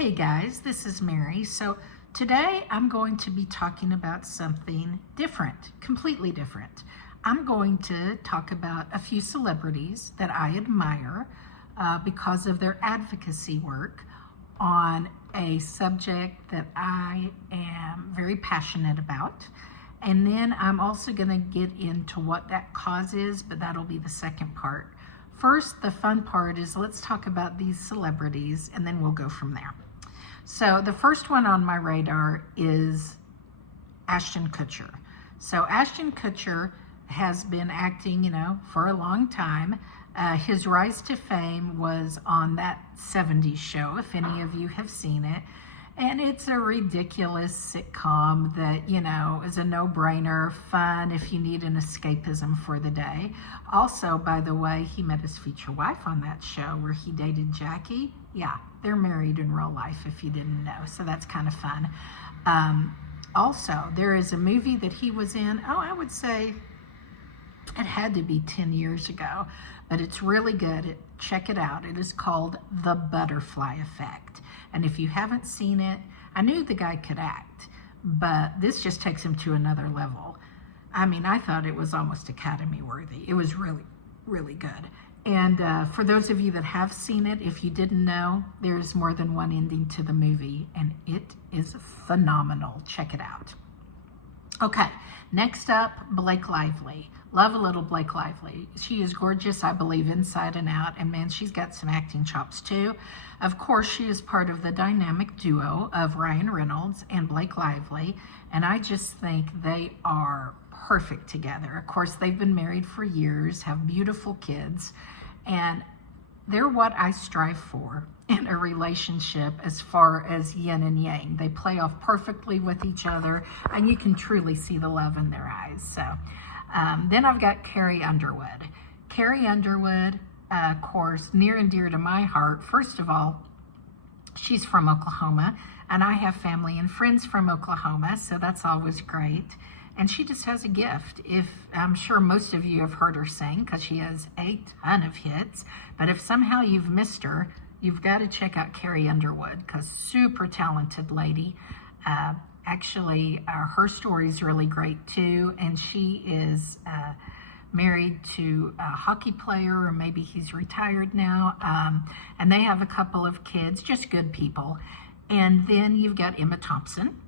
Hey guys, this is Mary. So today I'm going to be talking about something different, completely different. I'm going to talk about a few celebrities that I admire because of their advocacy work on a subject that I am very passionate about. And then I'm also going to get into what that cause is, but that'll be the second part. First, the fun part is let's talk about these celebrities and then we'll go from there. So the first one on my radar is Ashton Kutcher. So Ashton Kutcher has been acting, for a long time. His rise to fame was on that 70s show, if any of you have seen it. And it's a ridiculous sitcom that, is a no-brainer, fun if you need an escapism for the day. Also, by the way, he met his future wife on that show where he dated Jackie. Yeah, they're married in real life if you didn't know, so that's kind of fun. Also, there is a movie that he was in, I would say it had to be 10 years ago, but it's really good. Check it out. It is called The Butterfly Effect. And if you haven't seen it, I knew the guy could act, but this just takes him to another level. I mean, I thought it was almost Academy worthy. It was really, really good. And for those of you that have seen it, if you didn't know, there's more than one ending to the movie, and it is phenomenal. Check it out. Okay, next up, Blake Lively. Love a little Blake Lively. She is gorgeous, I believe, inside and out, and man, she's got some acting chops too. Of course, she is part of the dynamic duo of Ryan Reynolds and Blake Lively, and I just think they are perfect together. Of course, they've been married for years, have beautiful kids, and they're what I strive for in a relationship as far as yin and yang. They play off perfectly with each other, and you can truly see the love in their eyes. So then I've got Carrie Underwood. Carrie Underwood, of course, near and dear to my heart. First of all, she's from Oklahoma, and I have family and friends from Oklahoma, so that's always great. And she just has a gift. I'm sure most of you have heard her sing because she has a ton of hits. But if somehow you've missed her, you've got to check out Carrie Underwood because super talented lady. Actually, her story is really great too. And she is married to a hockey player, or maybe he's retired now. And they have a couple of kids, just good people. And then you've got Emma Thompson.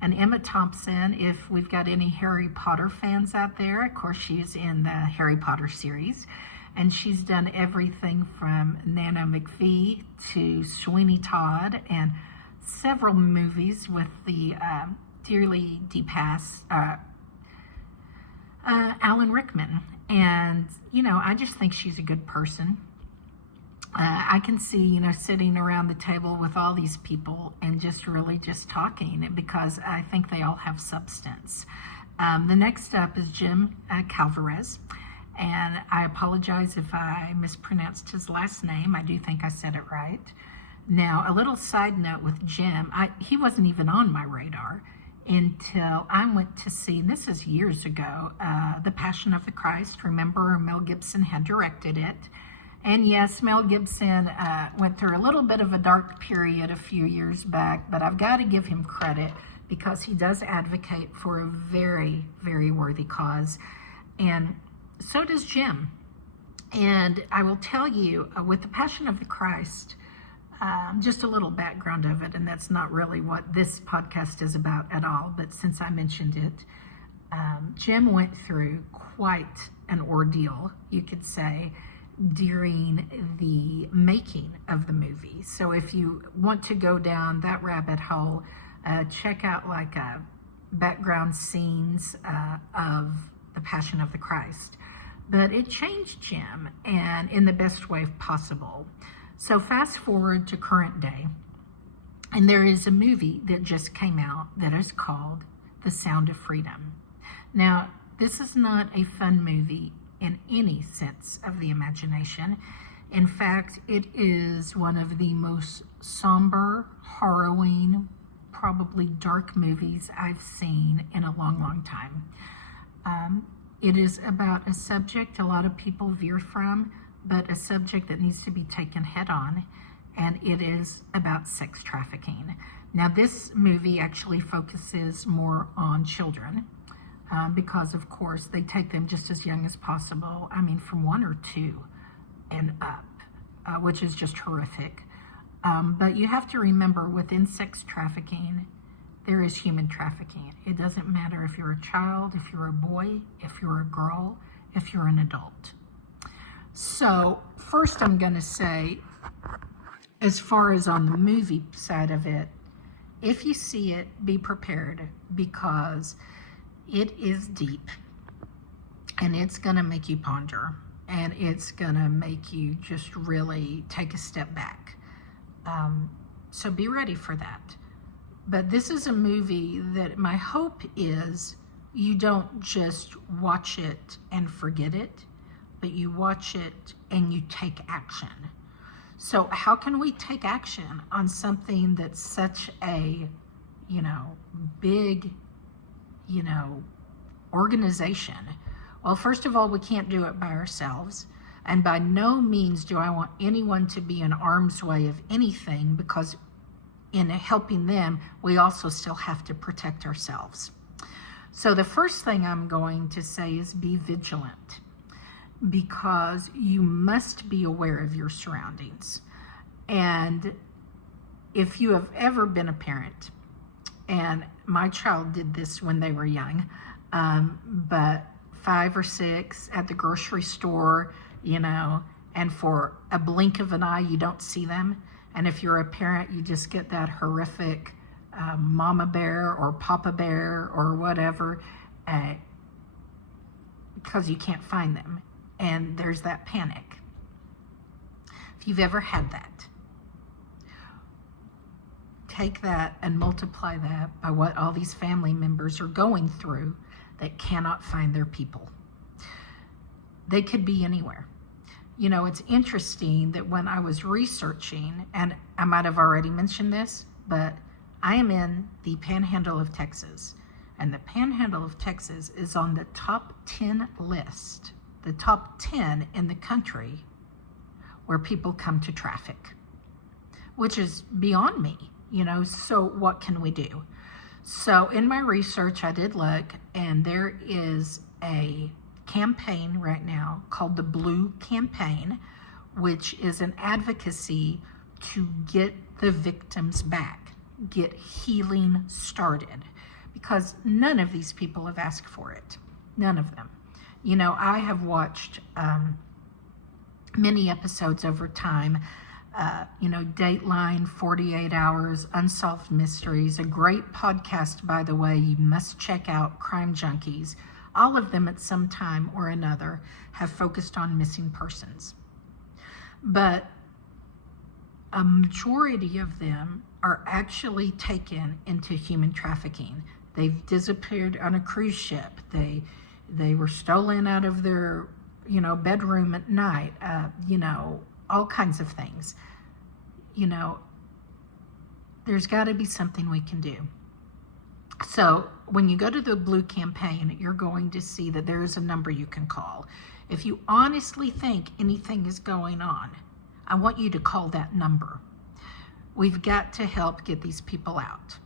And Emma Thompson, if we've got any Harry Potter fans out there, of course she's in the Harry Potter series. And she's done everything from Nana McPhee to Sweeney Todd and several movies with the dearly depassed Alan Rickman. And, I just think she's a good person. I can see, sitting around the table with all these people and just talking because I think they all have substance. The next up is Jim Calvarez, and I apologize if I mispronounced his last name. I do think I said it right. Now, a little side note with Jim, he wasn't even on my radar until I went to see, and this is years ago, The Passion of the Christ. Remember, Mel Gibson had directed it. And yes, Mel Gibson went through a little bit of a dark period a few years back, but I've got to give him credit because he does advocate for a very, very worthy cause. And so does Jim. And I will tell you, with The Passion of the Christ, just a little background of it, and that's not really what this podcast is about at all, but since I mentioned it, Jim went through quite an ordeal, you could say, during the making of the movie. So if you want to go down that rabbit hole, check out like background scenes of The Passion of the Christ. But it changed Jim, and in the best way possible. So fast forward to current day, and there is a movie that just came out that is called The Sound of Freedom. Now, this is not a fun movie in any sense of the imagination. In fact, it is one of the most somber, harrowing, probably dark movies I've seen in a long, long time. It is about a subject a lot of people veer from, but a subject that needs to be taken head on. and it is about sex trafficking. Now, this movie actually focuses more on children because, of course, they take them just as young as possible. I mean, from 1 or 2 and up, which is just horrific. But you have to remember, within sex trafficking, there is human trafficking. It doesn't matter if you're a child, if you're a boy, if you're a girl, if you're an adult. So first I'm going to say, as far as on the movie side of it, if you see it, be prepared, because it is deep and it's going to make you ponder, and it's going to make you just really take a step back. So be ready for that. But this is a movie that my hope is you don't just watch it and forget it, but you watch it and you take action. So how can we take action on something that's such a, big, organization? Well, first of all, we can't do it by ourselves. And by no means do I want anyone to be in harm's way of anything, because in helping them, we also still have to protect ourselves. So the first thing I'm going to say is be vigilant, because you must be aware of your surroundings. And if you have ever been a parent, and my child did this when they were young, but 5 or 6 at the grocery store, and for a blink of an eye, you don't see them. And if you're a parent, you just get that horrific mama bear or papa bear or whatever, because you can't find them. And there's that panic. If you've ever had that, take that and multiply that by what all these family members are going through that cannot find their people. They could be anywhere. It's interesting that when I was researching, and I might have already mentioned this, but I am in the Panhandle of Texas, and the Panhandle of Texas is on the top 10 list, the top 10 in the country where people come to traffic, which is beyond me, so what can we do? So in my research, I did look, and there is a campaign right now called the Blue Campaign, which is an advocacy to get the victims back, get healing started, because none of these people have asked for it. None of them. I have watched many episodes over time, Dateline, 48 Hours, Unsolved Mysteries, a great podcast, by the way, you must check out, Crime Junkies. All of them at some time or another have focused on missing persons. But a majority of them are actually taken into human trafficking. They've disappeared on a cruise ship. They were stolen out of their, bedroom at night, all kinds of things. There's got to be something we can do. So when you go to the Blue Campaign, you're going to see that there is a number you can call. If you honestly think anything is going on, I want you to call that number. We've got to help get these people out.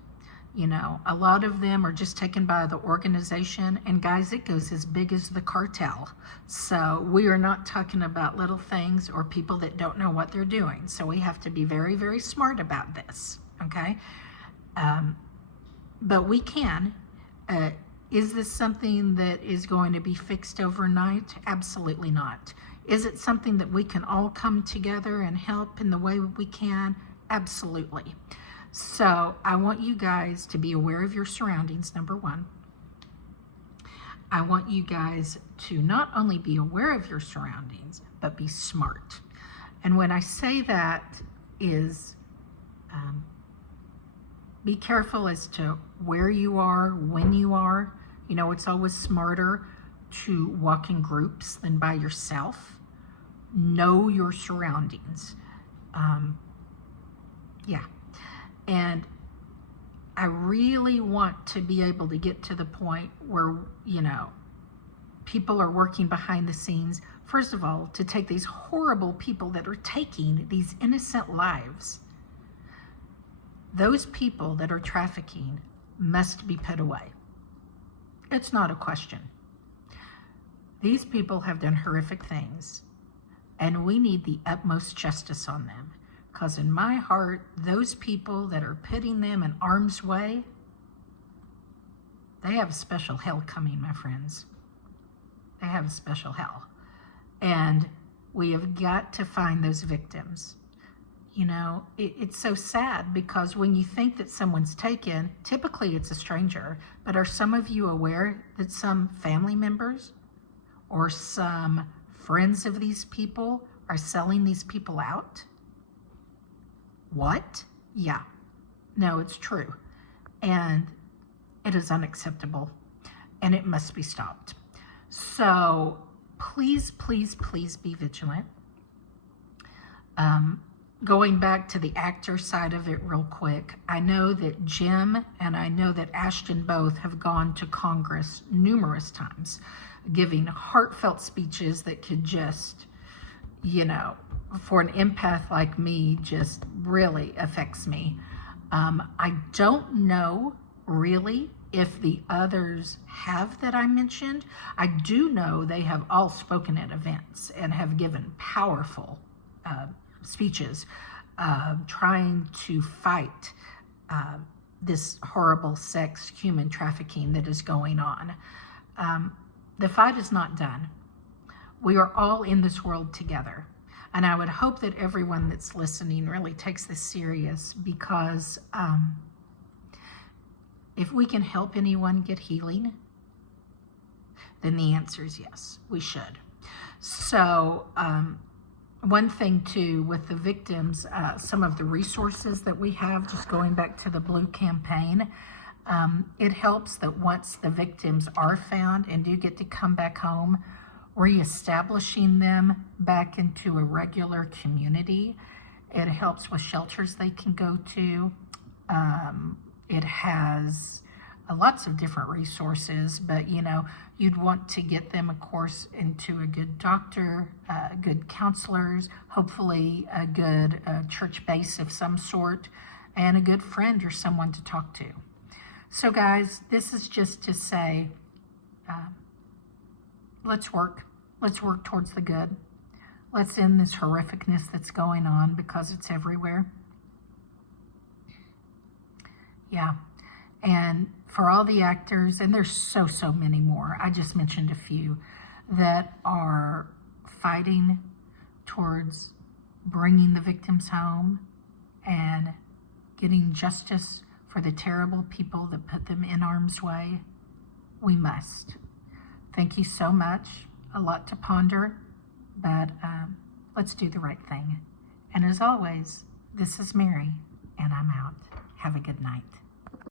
A lot of them are just taken by the organization, and guys, it goes as big as the cartel. So we are not talking about little things or people that don't know what they're doing. So we have to be very, very smart about this, okay? But we can. Is this something that is going to be fixed overnight? Absolutely not. Is it something that we can all come together and help in the way we can? Absolutely. So I want you guys to be aware of your surroundings, number one. I want you guys to not only be aware of your surroundings, but be smart. And when I say that is, be careful as to where you are, when you are. It's always smarter to walk in groups than by yourself. Know your surroundings. And I really want to be able to get to the point where, people are working behind the scenes, First of all, to take these horrible people that are taking these innocent lives, those people that are trafficking must be put away. It's not a question. These people have done horrific things, and we need the utmost justice on them. Because in my heart, those people that are putting them in harm's way, they have a special hell coming, my friends. They have a special hell. And we have got to find those victims. You know, it's so sad because when you think that someone's taken, typically it's a stranger. But are some of you aware that some family members or some friends of these people are selling these people out? What? Yeah. No, it's true. And it is unacceptable. And it must be stopped. So please, please, please be vigilant. Going back to the actor side of it real quick, I know that Jim and I know that Ashton both have gone to Congress numerous times, giving heartfelt speeches that could just, you know, for an empath like me, just really affects me. I don't know really if the others have that I mentioned. I do know they have all spoken at events and have given powerful speeches trying to fight this horrible human trafficking that is going on. The fight is not done. We are all in this world together. And I would hope that everyone that's listening really takes this serious, because if we can help anyone get healing, then the answer is yes, we should. So one thing too, with the victims, some of the resources that we have, just going back to the Blue campaign, it helps that once the victims are found and do get to come back home, reestablishing them back into a regular community. It helps with shelters they can go to. It has lots of different resources, but you know, you'd want to get them, of course, into a good doctor, good counselors, hopefully a good church base of some sort, and a good friend or someone to talk to. So guys, this is just to say, let's work towards the good. Let's end this horrificness that's going on, because it's everywhere. Yeah. And for all the actors, and there's so many more, I just mentioned a few, that are fighting towards bringing the victims home and getting justice for the terrible people that put them in harm's way, we must. Thank you so much. A lot to ponder, but let's do the right thing. And as always, this is Mary, and I'm out. Have a good night.